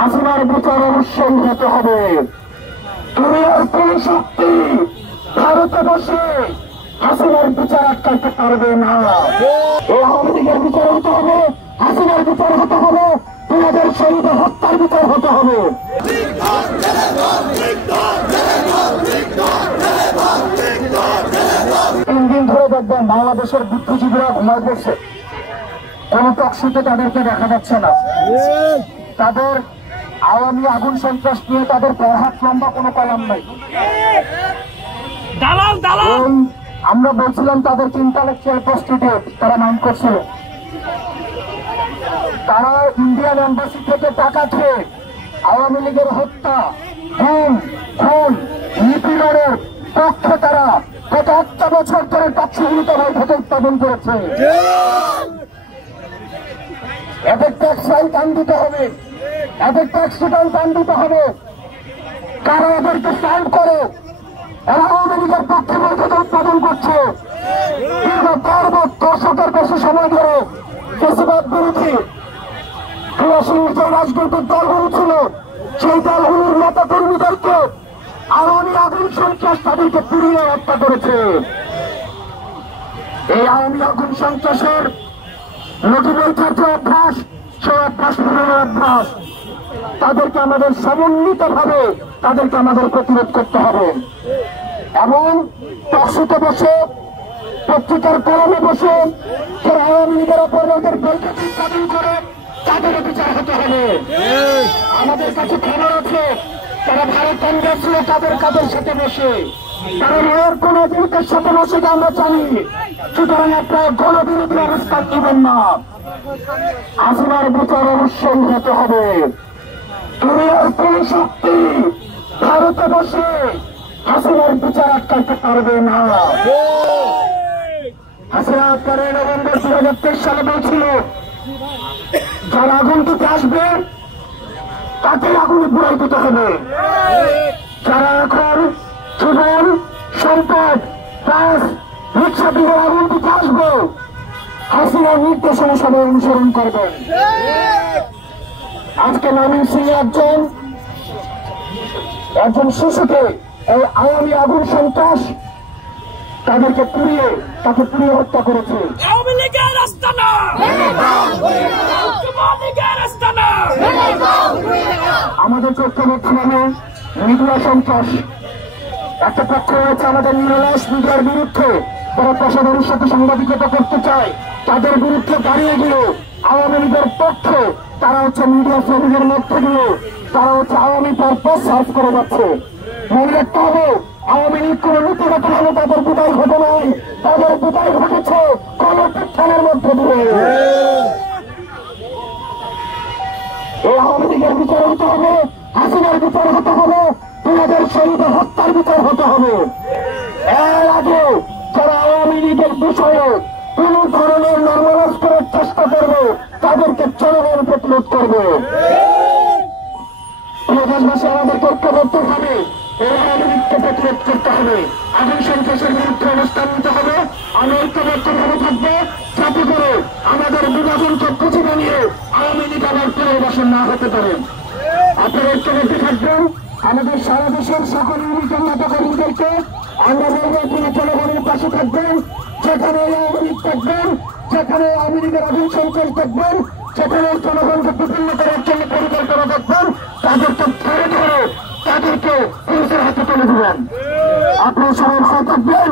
হাসিনার বিচার অবশ্যই হতে হবে। দুনিয়ার কোন শক্তি ভারতে বসে হাসিনার বিচার আটকাতে পারবে না। এই আওয়ামী লীগের বিচার হতে হবে, হাসিনার বিচার হতে হবে, 2000 শহীদের হত্যার বিচার হতে হবে। 3 দিন ধরে দেখবেন বাংলাদেশের বুদ্ধিজীবীরা ঘুমায় পড়ছে, কোন টকশোতে তাদেরকে দেখা যাচ্ছে না। তাদের আওয়ামী আগুন সন্ত্রাস নিয়ে তাদের প্রহাত লম্বা কোনো কলাম নাই। আমরা বলছিলাম তাদেরকে ইন্টালেকচুয়াল প্রস্টিটিউট, তারা মাইন্ড করছিল। তারা ইন্ডিয়ান এম্বাসি থেকে টাকা খেয়ে আওয়ামী লীগের হত্যা, খুন, নিপীড়নের পক্ষে তারা গত 1 বছর ধরে টকশোগুলিতে বৈঠক উৎপাদন করেছে। এদের ট্যাক্স ফাইল টান দিতে হবে, এদের ট্যাক্স রিটার্ন টান দিতে হবে। কারা এদেরকে ফান্ড করে এরা আওয়ামী লীগের পক্ষে বৈঠক উৎপাদন করছে। দীর্ঘ 10 দশকের বেশি সময় ধরে ফ্যাসিবাদ বিরোধী ক্রিয়াশীল যে রাজনৈতিক দলগুলো ছিল, সেই দলগুলোর নেতা কর্মীদেরকে আওয়ামী আগুন সন্ত্রাস তাদেরকে পুড়িয়ে হত্যা করেছে। এই আওয়ামী আগুন সন্ত্রাসের নদী বৈঠার যে অভ্যাস, সে অভ্যাস পুরনো অভ্যাস। তাদেরকে আমাদের সমন্বিত ভাবে তাদেরকে আমাদের প্রতিরোধ করতে হবে এবং টকশোতে বসে, পত্রিকার কলমে বসে যারা আওয়ামী লীগের ওপর ওদের বৈঠক উৎপাদন করে তাদের বিচার হতে হবে। আমাদের কাছে খবর আছে তারা ভারত কংগ্রেস তাদের কাদের সাথে বসে, তারা নয়ের কোন এজেন্টের সাথে বসে আমরা জানি। সুতরাং আপনারা গণবিরোধী অবস্থান নেবেন না। হাসিনার বিচার অবশ্যই হতে হবে। দুনিয়ার কোন শক্তি ভারতে বসে হাসিনার বিচার আটকাতে পারবে না। হাসিনা 15 নভেম্বর 2023 সালে বলছিল যারা আগুন দিতে আসবে তাকে আগুনে পুরাই দিতে হবে। যারা এখন জীবন, সম্পদ, প্লাস রিক্সা দিয়ে আগুন দিতে আসবে হাসিনার নির্দেশনা সবাই অনুসরণ করবেন। আজকে ময়মনসিংহে সিংহে একজন শিশুকে এই আওয়ামী আগুন সন্ত্রাস তাকে পুড়িয়ে হত্যা করেছে। আমাদের চোখে বর্তমানে মিডিয়া সন্ত্রাস একটা পক্ষ রয়েছে আমাদের নিরলস মিডিয়ার বিরুদ্ধে, তারা প্রশাসনের সাথে সাংবাদিকতা করতে চায়, তাদের বিরুদ্ধে দাঁড়িয়ে গিয়ে আওয়ামী লীগের পক্ষে তারা হচ্ছে মিডিয়া শ্রমিকের মধ্যে দিয়ে তারা হচ্ছে আওয়ামী পারপাস সার্ভ করে যাচ্ছে। মনে রাখতে হবে আওয়ামী লীগ কোন নীতিগত ভাবে তাদের বিদায় ঘটে নাই, তাদের বিদায় ঘটেছে গণঅভ্যুত্থানের মধ্যে দিয়ে। এই আওয়ামী লীগের বিচার হতে হবে, হাসিনার বিচার হতে হবে, 2000 শহীদের হত্যার বিচার হতে হবে। এর আগে যারা আওয়ামী লীগের বিষয়ে কোন ধরনের নর্মালাইজ করার চেষ্টা করবে তাদেরকে জনগণ প্রতিরোধ করবে। দেশবাসী আমাদেরকে ঐক্যবদ্ধ হবে, এই আওয়ামী লীগকে প্রতিরোধ করতে হবে, আগুন সন্ত্রাসের বিরুদ্ধে অবস্থান নিতে হবে। আমি ঐক্যবদ্ধ ভাবে থাকবো যাতে করে আমাদের বিভাজনকে পুঁজি বানিয়ে আওয়ামী লীগ আবার পুনর্বাসন না হতে পারে। আপনারা ঐক্যবদ্ধ থাকবেন। আমাদের সারা দেশের সকল ইউনিটের নেতা কর্মীদেরকে আমরা বলবো আপনারা জনগণের পাশে থাকবেন। যেখানে আওয়ামী লীগ থাকবেন, যেখানে আওয়ামী লীগের আগুন সন্ত্রাস থাকবেন, সেখানে জনগণকে বিপন্ন করার জন্য পরিকল্পনা থাকবেন, তাদেরকে ধরে তাদেরকে পুলিশের হাতে তুলে দিবেন। আপনারা সবাই ভালো থাকবেন।